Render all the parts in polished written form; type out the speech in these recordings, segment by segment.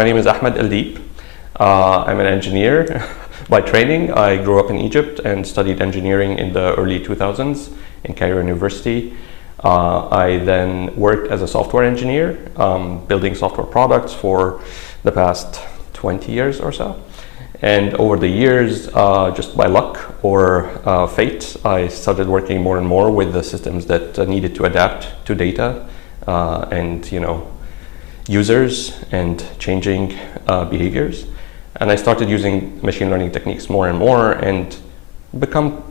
my name is Ahmed Eldeep. I'm an engineer by training. I grew up in Egypt and studied engineering in the early 2000s in Cairo University. I then worked as a software engineer, building software products for the past 20 years or so. And over the years, just by luck or fate, I started working more and more with the systems that needed to adapt to data and users and changing behaviors. And I started using machine learning techniques more and more and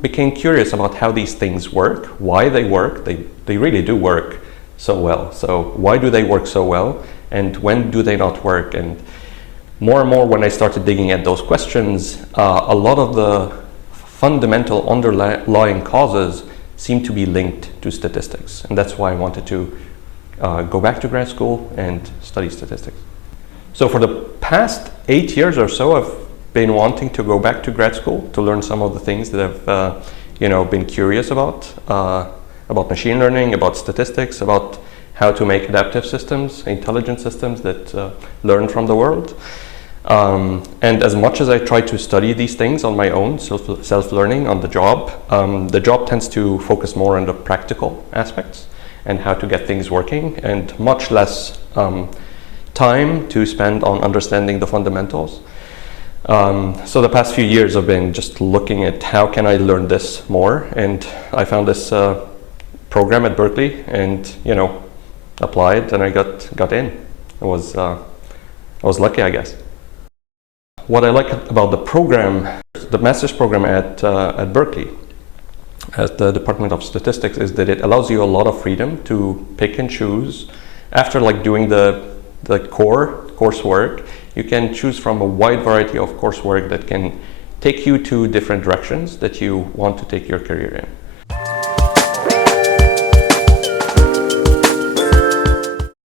became curious about how these things work, why they work. They really do work so well. So why do they work so well? And when do they not work? And more and more when I started digging at those questions, a lot of the fundamental underlying causes seem to be linked to statistics. And that's why I wanted to go back to grad school and study statistics. So for the past 8 years or so, I've been wanting to go back to grad school to learn some of the things that I've been curious about machine learning, about statistics, about how to make adaptive systems, intelligent systems that learn from the world. And as much as I try to study these things on my own, self-learning on the job tends to focus more on the practical aspects and how to get things working, and much less time to spend on understanding the fundamentals. So the past few years I've been just looking at how can I learn this more, and I found this program at Berkeley and applied, and I got in. I was lucky, I guess. What I like about the program, the master's program at Berkeley, at the Department of Statistics, is that it allows you a lot of freedom to pick and choose. After doing the core coursework, you can choose from a wide variety of coursework that can take you to different directions that you want to take your career in.